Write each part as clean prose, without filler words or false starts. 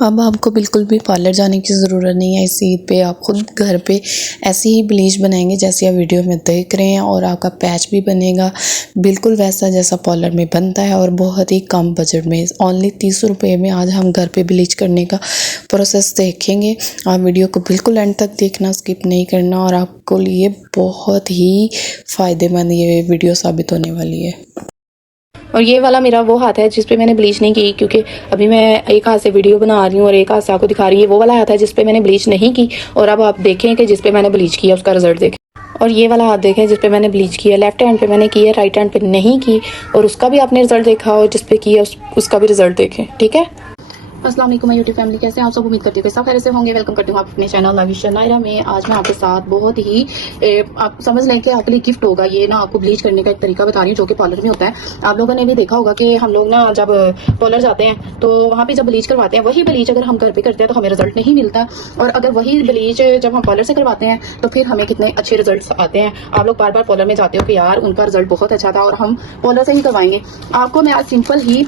अब आपको बिल्कुल भी पार्लर जाने की ज़रूरत नहीं है। इस ईद पे आप खुद घर पे ऐसी ही ब्लीच बनाएंगे जैसे आप वीडियो में देख रहे हैं, और आपका पैच भी बनेगा बिल्कुल वैसा जैसा पार्लर में बनता है, और बहुत ही कम बजट में ओनली 30 रुपये में आज हम घर पे ब्लीच करने का प्रोसेस देखेंगे। आप वीडियो को बिल्कुल एंड तक देखना, स्किप नहीं करना, और आपको लिए बहुत ही फ़ायदेमंद ये वीडियो साबित होने वाली है। और ये वाला मेरा वो हाथ है जिस पे मैंने ब्लीच नहीं की, क्योंकि अभी मैं एक हाथ से वीडियो बना रही हूँ और एक हाथ से आपको दिखा रही हूँ। वो वाला हाथ है जिस पे मैंने ब्लीच नहीं की, और अब आप देखें कि जिस पे मैंने ब्लीच किया उसका रिजल्ट देखें। और ये वाला हाथ देखें जिस पे मैंने ब्लीच किया, लेफ्ट हैंड पे मैंने की है, राइट हैंड पे नहीं की, और उसका भी आपने रिजल्ट देखा, और जिस पे किया उसका भी रिजल्ट देखें। ठीक है। अस्सलाम वालेकुम यूट्यूब फैमिली, कैसे हैं आप सब? उम्मीद करती हूँ कि सब खैर से होंगे। वेलकम करती हूँ आप अपने चैनल लाविश नायरा में। आज मैं आपके साथ बहुत ही आप समझ लें कि आपके लिए गिफ्ट होगा। ये ना आपको ब्लीच करने का एक तरीका बता रही हूँ जो कि पार्लर में होता है। आप लोगों ने भी देखा होगा कि हम लोग ना जब पार्लर जाते हैं तो वहाँ पे जब ब्लीच करवाते हैं, वही ब्लीच अगर हम घर पे करते हैं तो हमें रिजल्ट नहीं मिलता, और अगर वही ब्लीच जब हम पार्लर से करवाते हैं तो फिर हमें कितने अच्छे रिजल्ट आते हैं। आप लोग बार बार पार्लर में जाते हो कि यार उनका रिजल्ट बहुत अच्छा था और हम पार्लर से ही करवाएंगे। आपको मैं आज सिंपल ही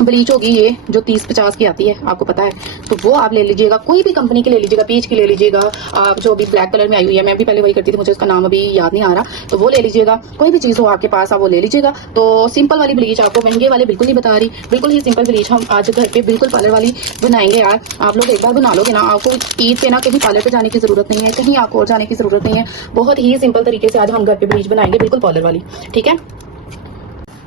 ब्लीच होगी ये जो 30-50 की आती है, आपको पता है, तो वो आप ले लीजिएगा। कोई भी कंपनी की ले लीजिएगा, पीच की ले लीजिएगा, आप जो अभी ब्लैक कलर में आई हुई है, मैं भी पहले वही करती थी, मुझे उसका नाम अभी याद नहीं आ रहा, तो वो ले लीजिएगा। कोई भी चीज़ हो आपके पास आप वो ले लीजिएगा। तो सिंपल वाली ब्लीच, आपको महंगे वाले बिल्कुल नहीं बता रही, बिल्कुल ही सिंपल ब्लीच हम आज घर पे बिल्कुल पार्लर वाली बनाएंगे। यार आप लोग एक बार बना लोगे ना, आपको ईद पे ना कहीं पार्लर पे जाने की जरूरत नहीं है, कहीं आपको और जाने की जरूरत नहीं है। बहुत ही सिंपल तरीके से आज हम घर पे ब्लीच बनाएंगे बिल्कुल पार्लर वाली। ठीक है,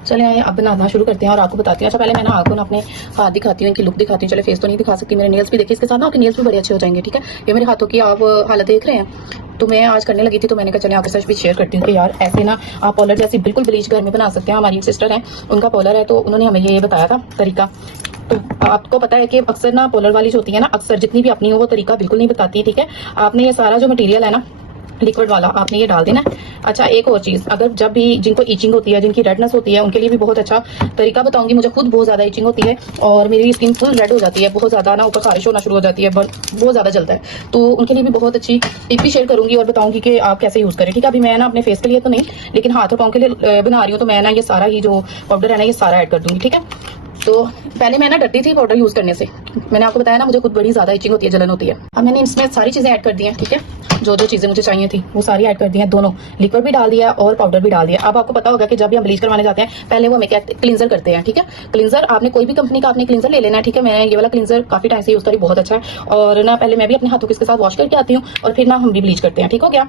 चले आए अब बनाना शुरू करते हैं और आपको बताती हूँ। अच्छा पहले मैं ना आपको ना अपने हाथ दिखाती हूँ, इनकी लुक दिखाती हूँ। चले फेस तो नहीं दिखा सकती, मेरे नेल्स भी देखिए, इसके साथ ना आपके नेल्स भी बड़े अच्छे हो जाएंगे। ठीक है, ये मेरे हाथों की आप हालत देख रहे हैं, तो मैं आज करने लगी थी, तो मैंने कहा चले आपके साथ भी शेयर करती हूँ कि यार ऐसे ना आप पार्लर जैसी बिल्कुल ब्लीच घर में बना सकते हैं। हमारी एक सिस्टर है, उनका पार्लर है, तो उन्होंने हमें ये बताया था तरीका। तो आपको पता है कि अक्सर ना पार्लर वाली जो होती है ना, अक्सर जितनी भी अपनी हो वो तरीका बिल्कुल नहीं बताती। ठीक है, आपने ये सारा जो मटेरियल है ना लिक्विड वाला आपने ये डाल देना। अच्छा एक और चीज, अगर जब भी जिनको ईचिंग होती है, जिनकी रेडनेस होती है, उनके लिए भी बहुत अच्छा तरीका बताऊंगी। मुझे खुद बहुत ज्यादा ईचिंग होती है और मेरी स्किन फुल रेड हो जाती है, बहुत ज्यादा ना ऊपर खारिश होना शुरू हो जाती है, बहुत ज्यादा जलता है, तो उनके लिए भी बहुत अच्छी टिप भी शेयर करूंगी और बताऊंगी कि आप कैसे यूज करें। ठीक है, अभी मैं ना अपने फेस के लिए तो नहीं, लेकिन हाथ और पाँव के लिए बना रही हूँ, तो मैं ना ये सारा ही जो पाउडर है ना ये सारा ऐड कर दूंगी। ठीक है, तो पहले मैं ना डरती थी पाउडर यूज करने से, मैंने आपको बताया ना मुझे खुद बड़ी ज्यादा इचिंग होती है, जलन होती है। अब मैंने इसमें सारी चीजें ऐड कर दी हैं। ठीक है, जो जो चीजें मुझे चाहिए थी वो सारी ऐड कर दी हैं, दोनों लिक्विड भी डाल दिया और पाउडर भी डाल दिया। अब आपको पता होगा कि जब भी हम ब्लीच करवाने जाते हैं पहले वो हमें क्या क्लींजर करते हैं। ठीक है, क्लींजर आपने कोई भी कंपनी का आपने क्लींजर ले लेना है। ठीक है, मैं ये वाला क्लींजर काफी टाइम से यूज करी, बहुत अच्छा है, और ना पहले मैं भी अपने हाथों के साथ वॉश करके आती हूँ और फिर ना हम भी ब्लीच करते हैं। ठीक हो गया,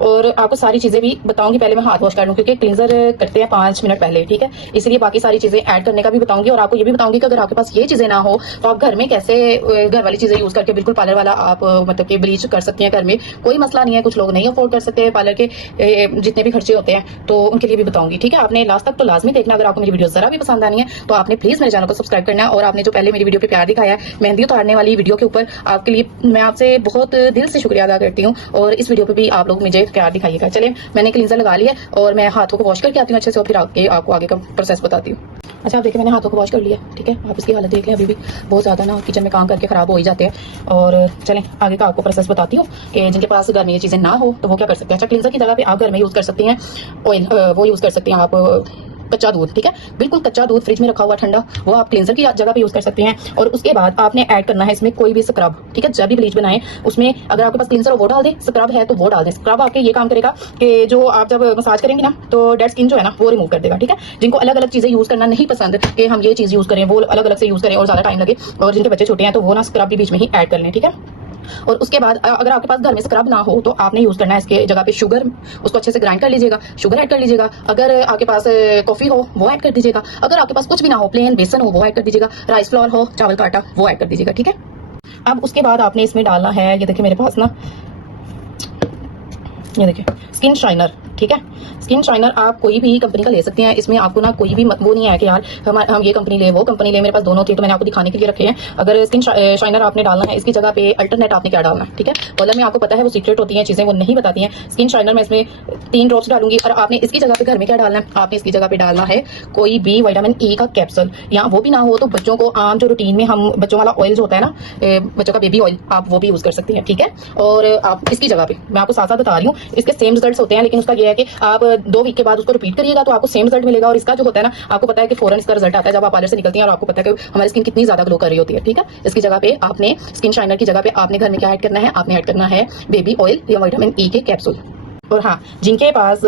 और आपको सारी चीजें भी बताऊंगी। पहले मैं हाथ वॉश कर लूँ क्योंकि क्लींजर करते हैं 5 मिनट पहले। ठीक है, इसलिए बाकी सारी चीजें ऐड करने का भी बताऊंगी, और आपको ये भी बताऊंगी कि अगर आपके पास ये चीजें ना हो तो आप घर में कैसे घर वाली चीजें यूज करके बिल्कुल पार्लर वाला आप मतलब कि ब्लीच कर सकती हैं घर में। कोई मसला नहीं है, कुछ लोग नहीं अफोर्ड कर सकते पार्लर के जितने भी खर्चे होते हैं, तो उनके लिए भी बताऊंगी। ठीक है, आपने लास्ट तक तो लाजमी देखना। अगर आपको मेरी वीडियो जरा भी पसंद आनी है तो आपने प्लीज मेरे चैनल को सब्सक्राइब करना है, और आपने जो पहले मेरी वीडियो पे प्यार दिखाया है मेहंदी उतारने वाली वीडियो के ऊपर, आपके लिए मैं आपसे बहुत दिल से शुक्रिया अदा करती हूँ, और इस वीडियो पे भी आप लोग मुझे प्यार दिखाइएगा। चले मैंने क्लींजर लगा लिया और मैं हाथों को वॉश करके आती हूँ अच्छे से, और फिर आपको आगे का प्रोसेस बताती हूँ। अच्छा आप देखिए मैंने हाथों को वॉश कर लिया। ठीक है, आप इसकी हालत देख लें, अभी भी बहुत ज़्यादा ना किचन में काम करके ख़राब हो ही जाते हैं। और चलें आगे का आपको प्रोसेस बताती हूँ कि जिनके पास घर में ये चीज़ें ना हो तो वो क्या कर सकते हैं। अच्छा क्लींजर की जगह पे आप घर में यूज़ कर सकती हैं ऑयल, वो यूज़ कर सकती हैं आप कच्चा दूध। ठीक है, बिल्कुल कच्चा दूध फ्रिज में रखा हुआ ठंडा, वो आप क्लींजर की जगह पे यूज कर सकते हैं। और उसके बाद आपने ऐड करना है इसमें कोई भी स्क्रब। ठीक है, जब भी ब्लीच बनाएं उसमें अगर आपके पास क्लींजर हो वो डाल दें, स्क्रब है तो वो डाल दें। स्क्रब आपके ये काम करेगा कि जो आप जब मसाज करेंगे ना तो डेड स्किन जो है ना वो रिमूव कर देगा। ठीक है, जिनको अलग अलग चीजें यूज करना नहीं पसंद कि हम ये चीज यूज करें वो अलग अलग से यूज करें और ज्यादा टाइम लगे, और जिनके बच्चे छोटे हैं तो वो ना स्क्रब भी बीच में ही ऐड कर लें। ठीक है, और उसके बाद अगर आपके पास घर में स्क्रब ना हो तो आपने यूज करना है इसके जगह पे शुगर, उसको अच्छे से ग्राइंड कर लीजिएगा, शुगर ऐड कर लीजिएगा। अगर आपके पास कॉफी हो वो ऐड कर दीजिएगा, अगर आपके पास कुछ भी ना हो प्लेन बेसन हो वो ऐड कर दीजिएगा, राइस फ्लोर हो चावल का आटा वो ऐड कर दीजिएगा। ठीक है, अब उसके बाद आपने इसमें डालना है, ये देखिए मेरे पास ना ये देखिए स्किन शाइनर। ठीक है, स्किन शाइनर आप कोई भी कंपनी का ले सकते हैं, इसमें आपको ना कोई भी वो नहीं है कि यार हम ये कंपनी ले वो कंपनी ले। मेरे पास दोनों थी तो मैंने आपको दिखाने के लिए रखे हैं। अगर स्किन शाइनर आपने डालना है इसकी जगह पे अल्टरनेट आपने क्या डालना है। ठीक है, पार्लर में आपको पता है वो सीक्रेट होती हैं चीजें, वो नहीं बताती हैं। स्किन शाइनर में इसमें 3 ड्रॉप्स डालूंगी, और आपने इसकी जगह पे घर में क्या डालना है, आपने इसकी जगह पे डालना है कोई भी विटामिन ई का कैप्सूल, या वो भी ना हो तो बच्चों को आम जो रूटीन में हम बच्चों वाला ऑयल जो होता है ना बच्चों का बेबी ऑयल, आप वो भी यूज कर सकती हैं। ठीक है, और आप इसकी जगह पे मैं आपको साथ साथ बता रही हूँ, इसके सेम रिजल्ट होते हैं, लेकिन उसका ये है कि आप 2 वीक के बाद उसको रिपीट करिएगा तो आपको सेम रिजल्ट मिलेगा। और इसका जो होता है ना, आपको पता है कि फौरन इसका रिजल्ट आता है जब आप पार्लर से निकलती हैं और आपको पता है कि हमारी स्किन कितनी ज्यादा ग्लो कर रही होती है। ठीक है, इसकी जगह पे आपने स्किन शाइनर की जगह पे आपने घर में क्या ऐड करना है, आपने ऐड करना है बेबी ऑयल या विटामिन ई के कैप्सूल। और हाँ, जिनके पास,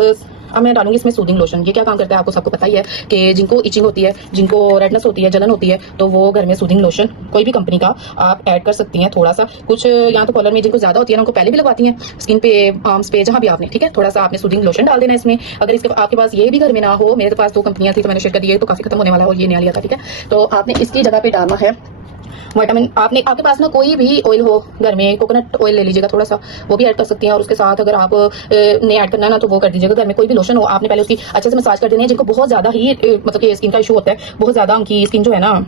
अब मैं डालूंगी इसमें सूदिंग लोशन। ये क्या काम करता है आपको सबको पता ही है कि जिनको इचिंग होती है, जिनको रेडनेस होती है, जलन होती है, तो वो घर में सूदिंग लोशन कोई भी कंपनी का आप ऐड कर सकती हैं थोड़ा सा। कुछ यहाँ तो कॉलर में जिनको ज्यादा होती है ना, उनको पहले भी लगवाती हैं स्किन पे, आर्म्स पे, जहाँ भी आपने, ठीक है, थोड़ा सा आपने सूदिंग लोशन डाल देना इसमें। अगर इसके आपके पास ये भी घर में ना हो, मेरे पास 2 कंपनियां थी तो मैंने शेयर कर दी है, तो काफी खत्म होने वाला है और ये नया लिया था। ठीक है, तो आपने इसकी जगह पे डालना है विटामिन। आपने आपके पास ना कोई भी ऑयल हो घर में, कोकोनट ऑयल ले लीजिएगा थोड़ा सा, वो भी ऐड कर सकती हैं। और उसके साथ अगर आप ने ऐड करना है ना तो वो कर दीजिएगा। घर में कोई भी लोशन हो, आपने पहले उसकी अच्छे से मसाज कर देनी है। जिनको बहुत ज्यादा ही मतलब कि स्किन का इशू होता है, बहुत ज्यादा उनकी स्किन जो है ना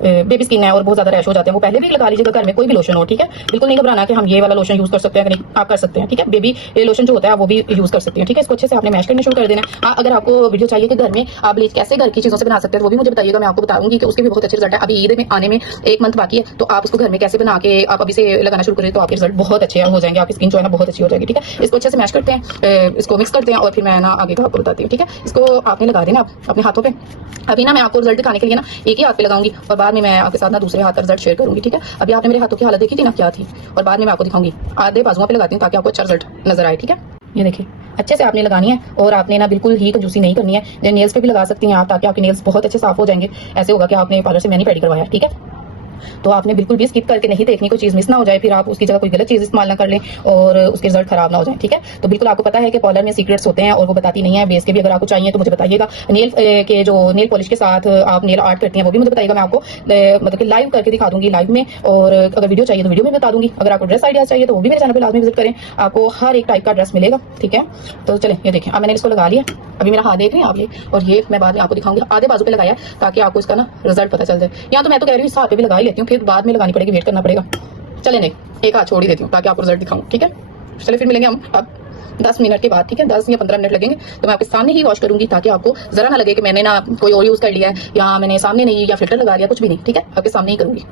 बेबी स्किन है और बहुत ज्यादा रैश हो जाते हैं, वो पहले भी लगा लीजिएगा घर में कोई भी लोशन हो। ठीक है, बिल्कुल नहीं घबराना कि हम ये वाला लोशन यूज कर सकते हैं कि नहीं, आप कर सकते हैं। ठीक है, बेबी लोशन जो होता है वो भी यूज कर सकते हैं। ठीक है, इसको अच्छे से आपने मैश करना शुरू कर देना है। अगर आपको वीडियो चाहिए कि घर में आप ब्लीच कैसे घर की चीजों से बना सकते हैं तो वो भी मुझे बताइएगा, मैं आपको बताऊंगी कि उसके भी बहुत अच्छे रिजल्ट है। अभी ईद में आने में 1 मंथ बाकी है, तो आप उसको घर में कैसे बना के आप अभी से लगाना शुरू करें तो आपके रिजल्ट बहुत अच्छे हो जाएंगे। आपकी स्किन जो है ना बहुत अच्छी हो जाएगी। ठीक है, इसको अच्छे से मैश करते हैं, इसको मिक्स करते हैं और फिर मैं ना आगे का आपको बताती हूँ। ठीक है, इसको आपने लगा देना अपने हाथों पे। अभी ना मैं आपको रिजल्ट दिखाने के लिए ना एक ही हाथ पे लगाऊंगी और बाद में मैं आपके साथ ना दूसरे हाथ का रिजल्ट शेयर करूंगी। ठीक है, अभी आपने मेरे हाथों की हालत देखी थी ना क्या थी, और बाद में मैं आपको दिखाऊंगी। आधे बाजुओं पे लगाती हूँ ताकि आपको अच्छा रिजल्ट नजर आए। ठीक है, ये देखिए अच्छे से आपने लगानी है और आपने ना बिल्कुल ही कंजूसी नहीं करनी है। नेल्स पे भी लगा सकती हैं आप ताकि आपके नेल्स बहुत अच्छे साफ हो जाएंगे। ऐसे होगा कि आपने पार्लर से मैनी पेडी करवाया। ठीक है, तो आपने बिल्कुल भी स्किप करके नहीं देखनी, कोई चीज मिस ना हो जाए, फिर आप उसकी जगह कोई गलत चीज इस्तेमाल ना कर लें और उसके रिजल्ट खराब ना हो जाए। ठीक है, तो बिल्कुल आपको पता है कि पार्लर में सीक्रेट्स होते हैं और वो बताती नहीं है। बेस के भी अगर आपको चाहिए तो मुझे बताइएगा। नेल के जो नेल पॉलिश के साथ आप नेल आर्ट करती हैं वो भी मुझे बताइएगा, मैं आपको मतलब कि लाइव करके दिखा दूंगी लाइव में। और अगर वीडियो चाहिए तो वीडियो में बता दूंगी। अगर आपको ड्रेस आइडियाज चाहिए तो वो भी मेरे चैनल पर लाजमी विजिट करें, आपको हर एक टाइप का ड्रेस मिलेगा। ठीक है, तो चले ये देखें, अब मैंने इसको लगा लिया। अभी मेरा हाथ देख रहे हैं आप ये, और ये मैं बाद में आपको दिखाऊंगी। आधे बाजू पे लगाया ताकि आपको इसका ना रिजल्ट पता चल जाए। या तो मैं तो कह रही हूँ इस हाथ पे भी लगा ही लेती हूँ, फिर बाद में लगानी पड़ेगी, वेट करना पड़ेगा। चले नहीं, एक हाथ छोड़ ही देती हूँ ताकि आपको रिजल्ट दिखाऊं। ठीक है, चले फिर मिलेंगे हम अब 10 मिनट के बाद। ठीक है, 10 या 15 मिनट लगेंगे, तो मैं आपके सामने ही वॉश करूंगी ताकि आपको जरा ना लगे कि मैंने ना कोई और यूज कर लिया है या मैंने सामने नहीं, या फिल्टर लगा लिया, कुछ भी नहीं। ठीक है, आपके सामने ही करूंगी।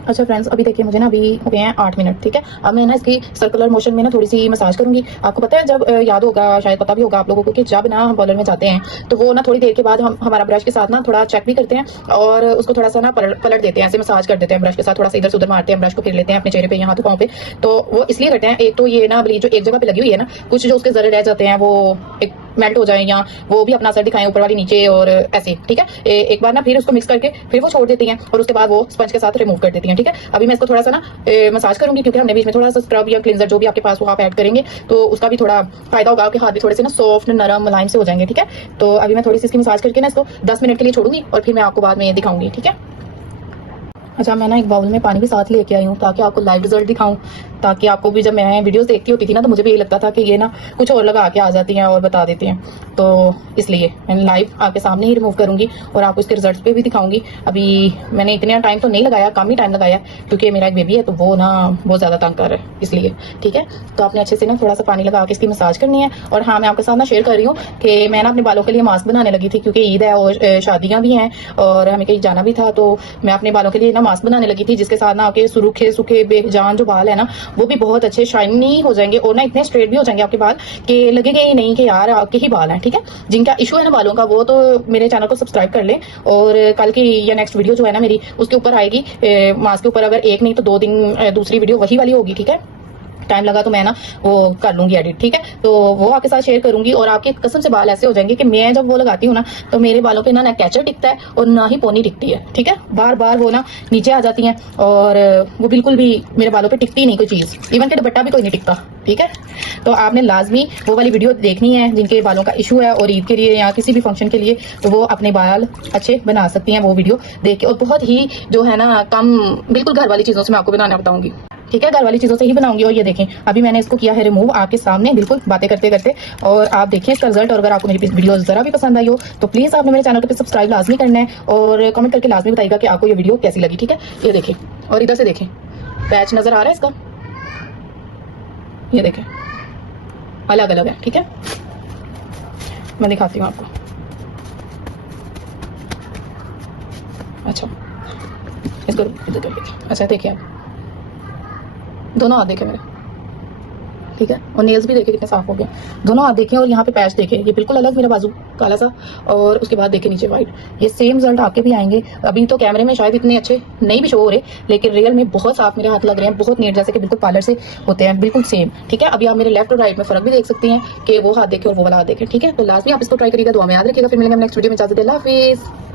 अच्छा फ्रेंड्स, अभी देखिए मुझे ना अभी हो गए हैं 8 मिनट। ठीक है, अब मैं ना इसकी सर्कुलर मोशन में ना थोड़ी सी मसाज करूंगी। आपको पता है, जब याद होगा, शायद पता भी होगा आप लोगों को, कि जब ना हम पार्लर में जाते हैं तो वो ना थोड़ी देर के बाद हम हमारा ब्रश के साथ ना थोड़ा चेक भी करते हैं और उसको थोड़ा सा ना पलट देते हैं, ऐसे मसाज कर देते हैं ब्रश के साथ, थोड़ा सा इधर से उधर मारते हैं, ब्रश को फिर लेते हैं अपने चेहरे पे, यहाँ हाथों पाँव पे। तो वो इसलिए करते हैं, एक तो ये ना ब्लीच जो एक जगह पे लगी हुई है ना, कुछ जो उसके जरे रह जाते हैं वो एक मेल्ट हो जाए, या वो भी अपना असर दिखाएं ऊपर वाली नीचे और ऐसे। ठीक है, एक बार ना फिर उसको मिक्स करके फिर वो छोड़ देती हैं और उसके बाद वो स्पंज के साथ रिमूव कर देती हैं। ठीक है, अभी मैं इसको थोड़ा सा ना मसाज करूंगी, क्योंकि हमने बीच में थोड़ा सा स्क्रब या क्लींजर जो भी आपके पास वो आप ऐड करेंगे तो उसका भी थोड़ा फायदा होगा, आपके हाथ भी थोड़े से ना सॉफ्ट, नरम, मुलायम से हो जाएंगे। ठीक है, तो अभी मैं थोड़ी सी इसकी मसाज करके ना इसको 10 मिनट के लिए छोड़ूंगी और फिर मैं आपको बाद में दिखाऊंगी। ठीक है, अच्छा मैं ना एक बाउल में पानी भी साथ लेके आई हूँ ताकि आपको लाइव रिजल्ट दिखाऊं, ताकि आपको भी, जब मैं वीडियोस देखती होती थी ना तो मुझे भी यही लगता था कि ये ना कुछ और लगा के आ जाती हैं और बता देती हैं, तो इसलिए मैं लाइव आपके सामने ही रिमूव करूंगी और आपको इसके रिजल्ट्स पे भी दिखाऊंगी। अभी मैंने इतना टाइम तो नहीं लगाया, कम ही टाइम लगाया, क्योंकि मेरा एक बेबी है तो वो ना बहुत ज़्यादा तंग कर रहा है इसलिए। ठीक है, तो आपने अच्छे से ना थोड़ा सा पानी लगा के इसकी मसाज करनी है। और हाँ, मैं आपके साथ ना शेयर कर रही हूँ कि मैं ना अपने बालों के लिए मास्क बनाने लगी थी, क्योंकि ईद है और शादियाँ भी हैं और हमें कहीं जाना भी था, तो मैं अपने बालों के लिए ना मास्क बनाने लगी थी, जिसके साथ ना आपके सूखे सूखे बेजान जो बाल है ना वो भी बहुत अच्छे शाइनी हो जाएंगे और ना इतने स्ट्रेट भी हो जाएंगे आपके बाल कि लगेगा ही नहीं कि यार आपके ही बाल हैं। ठीक है, जिनका इशू है ना बालों का वो तो मेरे चैनल को सब्सक्राइब कर लें, और कल की या नेक्स्ट वीडियो जो है ना मेरी उसके ऊपर आएगी, मास्क के ऊपर, अगर एक नहीं तो 2 दिन दूसरी वीडियो वही वाली होगी। ठीक है, टाइम लगा तो मैं ना वो कर लूंगी एडिट। ठीक है, तो वो आपके साथ शेयर करूंगी और आपके कसम से बाल ऐसे हो जाएंगे कि मैं जब वो लगाती हूँ ना तो मेरे बालों पे ना कैचर टिकता है और ना ही पोनी टिकती है। ठीक है, बार बार वो ना नीचे आ जाती हैं और वो बिल्कुल भी मेरे बालों पे टिकती नहीं कोई चीज, इवन के दुपट्टा भी कोई नहीं टिकता। ठीक है, तो आपने लाजमी वो वाली वीडियो देखनी है जिनके बालों का इशू है और ईद के लिए या किसी भी फंक्शन के लिए, तो वो अपने बाल अच्छे बना सकती हैं वो वीडियो देख के। और बहुत ही जो है ना कम, बिल्कुल घर वाली चीजों से मैं आपको बनाना बताऊंगी। ठीक है, घर वाली चीजों से ही बनाऊंगी। और ये देखें अभी मैंने इसको किया है रिमूव आपके सामने, बिल्कुल बातें करते करते, और आप देखिए इसका रिजल्ट। और अगर आपको मेरी वीडियो जरा भी पसंद आई हो तो प्लीज आपने मेरे चैनल पे सब्सक्राइब लाजमी करना है और कमेंट करके लाजमी बताइएगा कि आपको ये वीडियो कैसी लगी। ठीक है, ये देखें और इधर से देखें, पैच नजर आ रहा है इसका, ये देखें अलग अलग है। ठीक है, मैं दिखाती हूँ आपको। अच्छा इसको इधर कर, अच्छा देखिए आप दोनों हाथ देखे मेरे, ठीक है। और नेल्स भी देखे कितने साफ हो गए, दोनों हाथ देखें। और यहाँ पे पैच देखें, ये बिल्कुल अलग मेरा बाजू काला सा, और उसके बाद देखें नीचे वाइट। ये सेम रिजल्ट आपके भी आएंगे। अभी तो कैमरे में शायद इतने अच्छे नहीं भी शो हो रहे, लेकिन रियल में बहुत साफ मेरे हाथ लग रहे हैं, बहुत नीट, जैसे कि बिल्कुल पार्लर से होते हैं, बिल्कुल सेम। ठीक है, अभी आप मेरे लेफ्ट और राइट में फर्क भी देख सकते हैं कि वो हाथ देखें और वो वाला हाथ देखें। ठीक है, तो लास्ट में आप इसको ट्राई करिएगा, दुआ में याद रखिएगा। फिर मिलेंगे नेक्स्ट वीडियो में, इजाजत, अल्लाह हाफिज़।